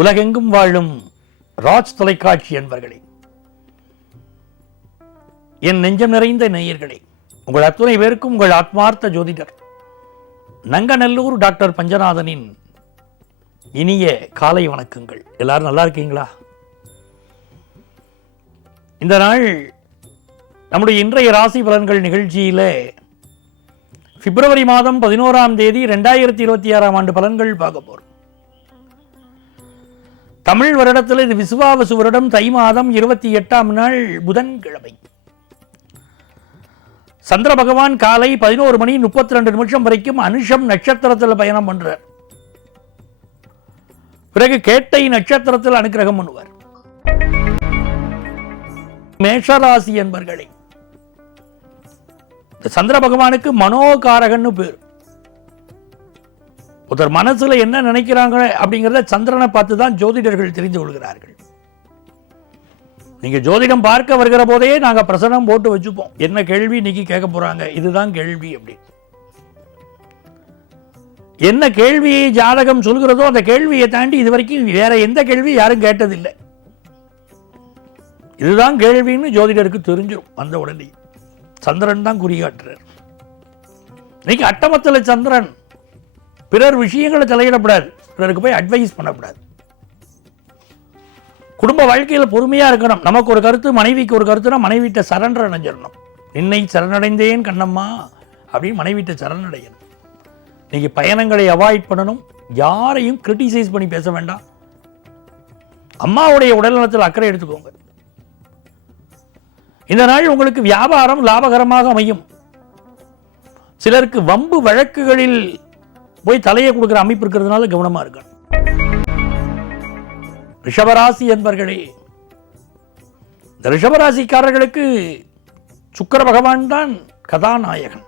உலகெங்கும் வாழும் ராஜ் தொலைக்காட்சி என்பர்களே, என் நெஞ்சம் நிறைந்த நேயர்களே, உங்கள் அத்துணை பேருக்கும் உங்கள் ஆத்மார்த்த ஜோதிடர் நங்கநல்லூர் டாக்டர் பஞ்சநாதனின் இனிய காலை வணக்கங்கள். எல்லாரும் நல்லா இருக்கீங்களா? இந்த நாள் நம்முடைய இன்றைய ராசி பலன்கள் நிகழ்ச்சியில பிப்ரவரி மாதம் 11ஆம் தேதி 2026ஆம் ஆண்டு பலன்கள் பார்க்க போறோம். தமிழ் வருடத்தில் இது விசுவாவசு வருடம் தை மாதம் 28ஆம் நாள் புதன்கிழமை. சந்திர பகவான் காலை 11:32 வரைக்கும் அனுஷம் நட்சத்திரத்தில் பயணம் பண்றார். பிறகு கேட்டை நட்சத்திரத்தில் அனுக்கிரகம் பண்ணுவார். மேஷராசி என்பர்களே, சந்திர பகவானுக்கு மனோகாரகன்னு பேர். ஒருத்தர் மனசுல என்ன நினைக்கிறாங்க அப்படிங்கிறத சந்திரனை பார்த்து தான் ஜோதிடர்கள் தெரிந்து கொள்கிறார்கள். நீங்க ஜோதிடம் பார்க்க வருகிற போதே நாங்க பிரசனம் போட்டு வச்சுப்போம், என்ன கேள்வி இன்னைக்கு கேட்க போறாங்க, இதுதான் கேள்வி அப்படி. என்ன கேள்வியை ஜாதகம் சொல்கிறதோ அந்த கேள்வியை தாண்டி இதுவரைக்கும் வேற எந்த கேள்வி யாரும் கேட்டதில்லை. இதுதான் கேள்வின்னு ஜோதிடருக்கு தெரிஞ்சிடும். அந்த உடனே சந்திரன் தான் குறிகாட்டுறார். இன்னைக்கு அட்டமத்தில் சந்திரன். பிறர் விஷயங்களை தலையிடப்படாது, பிறருக்கு போய் அட்வைஸ் பண்ணக்கூடாது. குடும்ப வாழ்க்கையில் பொறுமையா இருக்கணும். நமக்கு ஒரு கருத்து, மனைவிக்கு ஒரு கருத்துனா மனைவிட்ட சரண்டர் அடைஞ்சிடணும். என்னை சரணடைந்தேன் கண்ணம்மா அப்படின்னு மனைவிட்ட சரணடையணும். நீங்க பயணங்களை அவாய்ட் பண்ணணும். யாரையும் கிரிட்டிசைஸ் பண்ணி பேச வேண்டாம். அம்மாவுடைய உடல்நலத்தில் அக்கறை எடுத்துக்கோங்க. இந்த நாள் உங்களுக்கு வியாபாரம் லாபகரமாக அமையும். சிலருக்கு வம்பு வழக்குகளில் போய் தலையை கொடுக்கிற அமைப்பு இருக்கிறதுனால கவனமா இருக்கணும். ரிஷபராசி என்பர்களே, இந்த ரிஷபராசிக்காரர்களுக்கு சுக்கிர பகவான் தான் கதாநாயகன்.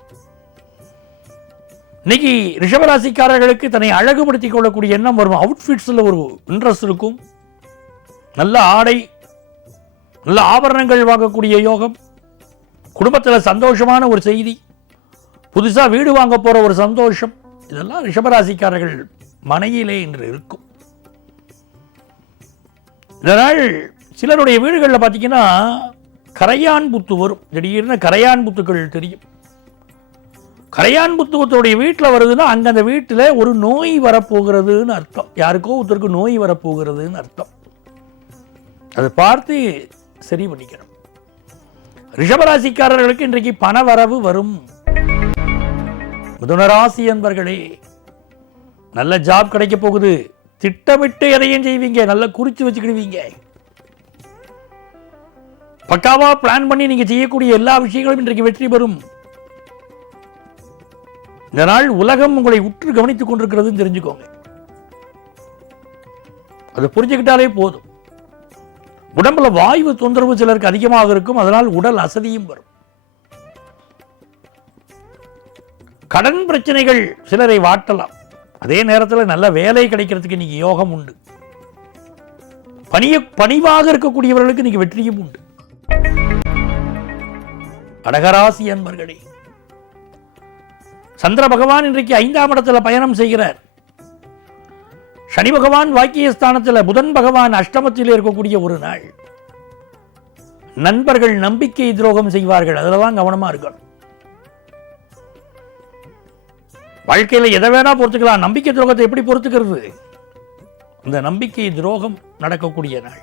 இன்னைக்கு ரிஷபராசிக்காரர்களுக்கு தன்னை அழகுபடுத்திக் கொள்ளக்கூடிய எண்ணம் வரும். அவுட்ஃபிட்ஸ்ல ஒரு இன்ட்ரெஸ்ட் இருக்கும். நல்ல ஆடை, நல்ல ஆபரணங்கள் வாங்கக்கூடிய யோகம், குடும்பத்தில் சந்தோஷமான ஒரு செய்தி, புதுசா வீடு வாங்க போற ஒரு சந்தோஷம், இதெல்லாம் ரிஷபராசிக்காரர்கள் மனையிலே இன்று இருக்கும். இதனால் சிலருடைய வீடுகளில் பார்த்தீங்கன்னா கரையான் புத்து வரும். திடீர்னு கரையான் புத்துக்கள் தெரியும். கரையான் புத்துவத்துடைய வீட்டில் வருதுன்னா அங்கே அந்த வீட்டில் ஒரு நோய் வரப்போகிறதுன்னு அர்த்தம். யாருக்கோ ஒருத்தருக்கு நோய் வரப்போகிறதுன்னு அர்த்தம். அதை பார்த்து சரி பண்ணிக்கணும். ரிஷபராசிக்காரர்களுக்கு இன்றைக்கு பண வரவு வரும். மிதுனராசி என்பர்களே, நல்ல ஜாப் கிடைக்க போகுது. திட்டமிட்டு எதையும் செய்வீங்க, நல்லா குறிச்சு வச்சுக்கிடுவீங்க. பக்காவா பிளான் பண்ணி நீங்க செய்யக்கூடிய எல்லா விஷயங்களும் இன்றைக்கு வெற்றி பெறும். இந்த நாள் உலகம் உங்களை உற்று கவனித்துக் கொண்டிருக்கிறது தெரிஞ்சுக்கோங்க. அதை புரிஞ்சுக்கிட்டாலே போதும். உடம்புல வாயு தொந்தரவு சிலருக்கு அதிகமாக இருக்கும். அதனால் உடல் அசதியும் வரும். கடன் பிரச்சனைகள் சிலரை வாட்டலாம். அதே நேரத்தில் நல்ல வேலை கிடைக்கிறதுக்கு இன்னைக்கு யோகம் உண்டு. பணிவாக இருக்கக்கூடியவர்களுக்கு இன்னைக்கு வெற்றியும் உண்டு. கடகராசி அன்பர்களே, சந்திர பகவான் இன்றைக்கு 5ஆம் இடத்துல பயணம் செய்கிறார். சனி பகவான் வாக்கியஸ்தானத்தில், புதன் பகவான் அஷ்டமத்தில் இருக்கக்கூடிய ஒரு நாள். நண்பர்கள் நம்பிக்கை துரோகம் செய்வார்கள், அதுலதான் கவனமா இருக்கணும். வாழ்க்கையில் எதை வேணா பொறுத்துக்கலாம், நம்பிக்கை துரோகத்தை எப்படி பொறுத்துக்கிறது? இந்த நம்பிக்கை துரோகம் நடக்கக்கூடிய நாள்.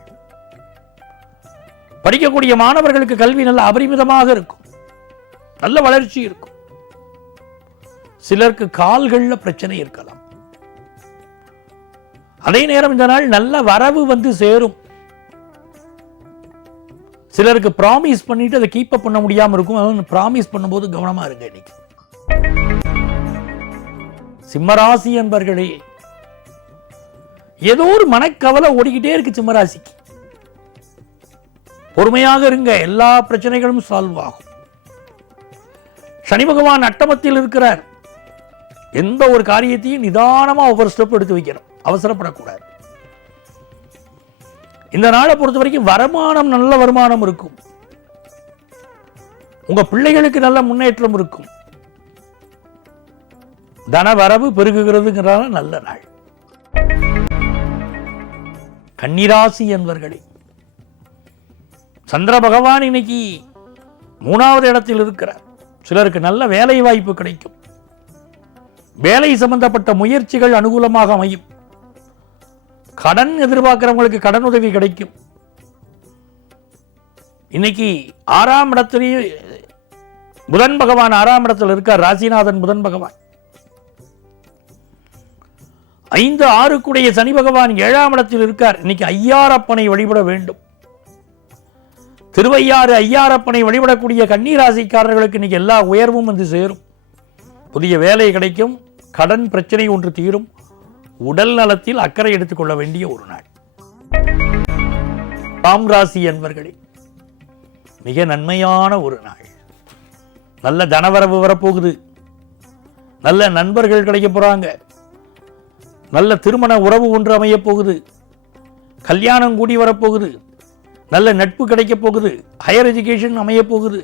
படிக்கக்கூடிய மாணவர்களுக்கு கல்வி நல்ல அபரிமிதமாக இருக்கும், நல்ல வளர்ச்சி இருக்கும். சிலருக்கு கால்களில் பிரச்சனை இருக்கலாம். அதே நேரம் இந்த நாள் நல்ல வரவு வந்து சேரும். சிலருக்கு ப்ராமிஸ் பண்ணிட்டு அதை கீப் அப் பண்ண முடியாம இருக்கும். ப்ராமிஸ் பண்ணும்போது கவனமா இருங்க. இன்னைக்கு சிம்மராசி என்பர்களே, ஏதோ ஒரு மனக்கவலை ஓடிக்கிட்டே இருக்கு சிம்மராசிக்கு. பொறுமையாக இருங்க, எல்லா பிரச்சனைகளும் சால்வ் ஆகும். சனி பகவான் அட்டமத்தில் இருக்கிறார். எந்த ஒரு காரியத்தையும் நிதானமா ஒவ்வொரு ஸ்டெப் எடுத்து வைக்கணும், அவசரப்படக்கூடாது. இந்த நாளை பொறுத்த வரைக்கும் வருமானம், நல்ல வருமானம் இருக்கும். உங்க பிள்ளைகளுக்கு நல்ல முன்னேற்றம் இருக்கும். தன வரவு பெருகுகிறதுங்கிறதால நல்ல நாள். கன்னிராசி என்பர்களே, சந்திர பகவான் இன்னைக்கு 3வது இடத்தில் இருக்கிறார். சிலருக்கு நல்ல வேலை வாய்ப்பு கிடைக்கும். வேலை சம்பந்தப்பட்ட முயற்சிகள் அனுகூலமாக அமையும். கடன் எதிர்பார்க்கிறவங்களுக்கு கடன் உதவி கிடைக்கும். இன்னைக்கு 6ஆம் இடத்திலேயே புதன் பகவான் 6ஆம் இடத்தில் இருக்கார். ராசிநாதன் புதன் பகவான். 5, 6 சனி பகவான் 7ஆம் இடத்தில் இருக்கார். இன்னைக்கு ஐயாரப்பனை வழிபட வேண்டும். திருவையாறு ஐயாரப்பனை வழிபடக்கூடிய கன்னிராசிக்காரர்களுக்கு இன்னைக்கு எல்லா உயர்வும் வந்து சேரும். புதிய வேலை கிடைக்கும். கடன் பிரச்சனை ஒன்று தீரும். உடல் நலத்தில் அக்கறை எடுத்துக்கொள்ள வேண்டிய ஒரு நாள். தாம் ராசி என்பர்களே, மிக நன்மையான ஒரு நாள். நல்ல தனவரவு வரப்போகுது. நல்ல நண்பர்கள் கிடைக்க போறாங்க. நல்ல திருமண உறவு ஒன்று அமைய போகுது. கல்யாணம் கூடி வரப்போகுது. நல்ல நட்பு கிடைக்க போகுது. ஹையர் எஜுகேஷன் அமைய போகுது.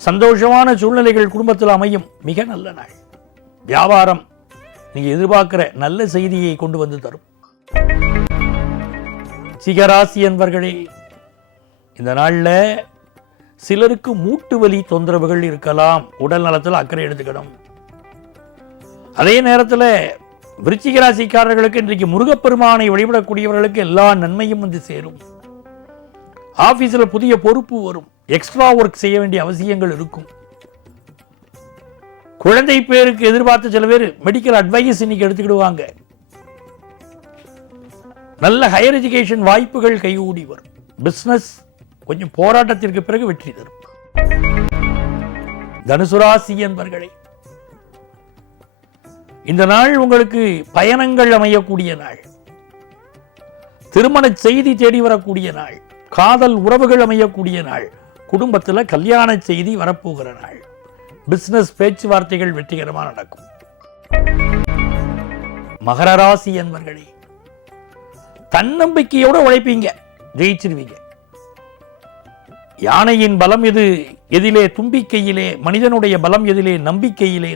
சந்தோஷமான சூழ்நிலைகள் குடும்பத்தில் அமையும். மிக நல்ல நாள். வியாபாரம் நீங்க எதிர்பார்க்கிற நல்ல செய்தியை கொண்டு வந்து தரும். சிகராசி என்பர்களே, இந்த நாளில் சிலருக்கு மூட்டு வலி தொந்தரவுகள் இருக்கலாம். உடல் நலத்தில் அக்கறை எடுத்துக்கணும். அதே நேரத்தில் விருச்சிக ராசிக்காரர்களுக்கு இன்றைக்கு முருகப்பெருமானை வழிபடக்கூடியவர்களுக்கு எல்லா நன்மையும் வந்து சேரும். ஆபீஸில் புதிய பொறுப்பு வரும். எக்ஸ்ட்ரா ஒர்க் செய்ய வேண்டிய அவசியங்கள் இருக்கும். குழந்தை பேருக்கு எதிர்பார்த்து சில பேர் மெடிக்கல் அட்வைஸ் இன்னைக்கு எடுத்துக்கிடுவாங்க. நல்ல ஹையர் எஜுகேஷன் வாய்ப்புகள் கைகூடி வரும். பிசினஸ் கொஞ்சம் போராட்டத்திற்கு பிறகு வெற்றி தரும். தனுசு ராசி என்பர்களே, இந்த நாள் உங்களுக்கு பயணங்கள் அமையக்கூடிய நாள். திருமண செய்தி தேடி வரக்கூடிய நாள். காதல் உறவுகள் அமையக்கூடிய நாள். குடும்பத்தில் கல்யாண செய்தி வரப்போகிற நாள். பிசினஸ் பேச்சுவார்த்தைகள் வெற்றிகரமாக நடக்கும். மகர ராசி என்பர்களே, தன்னம்பிக்கையோட உழைப்பீங்க, ஜெயிச்சிருவீங்க. யானையின் பலம் எது? எதிலே? தும்பிக்கையிலே. மனிதனுடைய பலம் எதிலே? நம்பிக்கையிலே.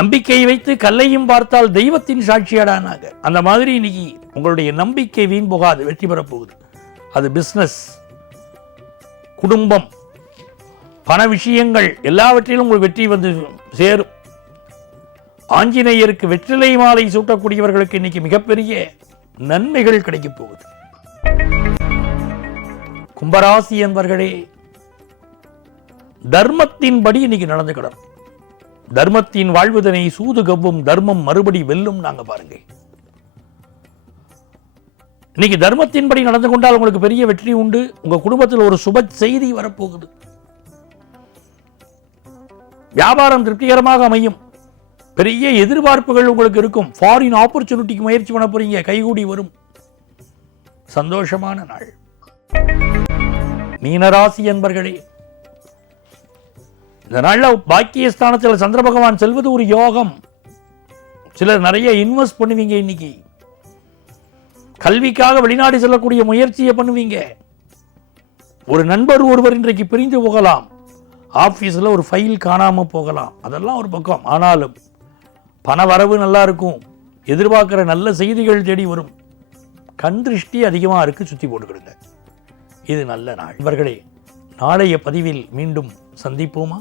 நம்பிக்கையை வைத்து கல்லையும் பார்த்தால் தெய்வத்தின் சாட்சியாடானாங்க. அந்த மாதிரி இன்னைக்கு உங்களுடைய நம்பிக்கை வீண் போகாது, வெற்றி பெறப் போகுது. அது பிசினஸ், குடும்பம், பண விஷயங்கள் எல்லாவற்றிலும் உங்களுக்கு வெற்றி வந்து சேரும். ஆஞ்சநேயருக்கு வெற்றிலை மாலை சூட்டக்கூடியவர்களுக்கு இன்னைக்கு மிகப்பெரிய நன்மைகள் கிடைக்கப் போகுது. கும்பராசி என்பர்களே, தர்மத்தின்படி இன்னைக்கு நடந்துக்கணும். தர்மத்தின் வாழ்வுதனை சூது கவ்வும், தர்மம் மறுபடி வெல்லும். நாங்க பாருங்க, இன்னைக்கு தர்மத்தின்படி நடந்து கொண்டால் உங்களுக்கு பெரிய வெற்றி உண்டு. உங்க குடும்பத்தில் ஒரு சுப செய்தி வரப்போகுது. வியாபாரம் திருப்திகரமாக அமையும். பெரிய எதிர்பார்ப்புகள் உங்களுக்கு இருக்கும். ஃபாரின் ஆப்பர்ச்சுனிட்டிக்கு முயற்சி பண்ண போறீங்க, கைகூடி வரும். சந்தோஷமான நாள். மீனராசி என்பர்களே, இந்த நாள்ல பாக்கியஸ்தானத்தில் சந்திர பகவான் செல்வது ஒரு யோகம். சிலர் நிறைய இன்வெஸ்ட் பண்ணுவீங்க. இன்னைக்கு கல்விக்காக வெளிநாடு செல்லக்கூடிய முயற்சியை பண்ணுவீங்க. ஒரு நண்பர் ஒருவர் இன்றைக்கு பிரிந்து போகலாம். ஆபீஸ்ல ஒரு ஃபைல் காணாம போகலாம். அதெல்லாம் ஒரு பக்கம். ஆனாலும் பண வரவு நல்லா இருக்கும். எதிர்பார்க்கிற நல்ல செய்திகள் தேடி வரும். கண் திருஷ்டி அதிகமாக இருக்கு, சுத்தி போட்டுக்கிடுங்க. இது நல்ல நாள். இவர்களே, நாளைய பதிவில் மீண்டும் சந்திப்போமா?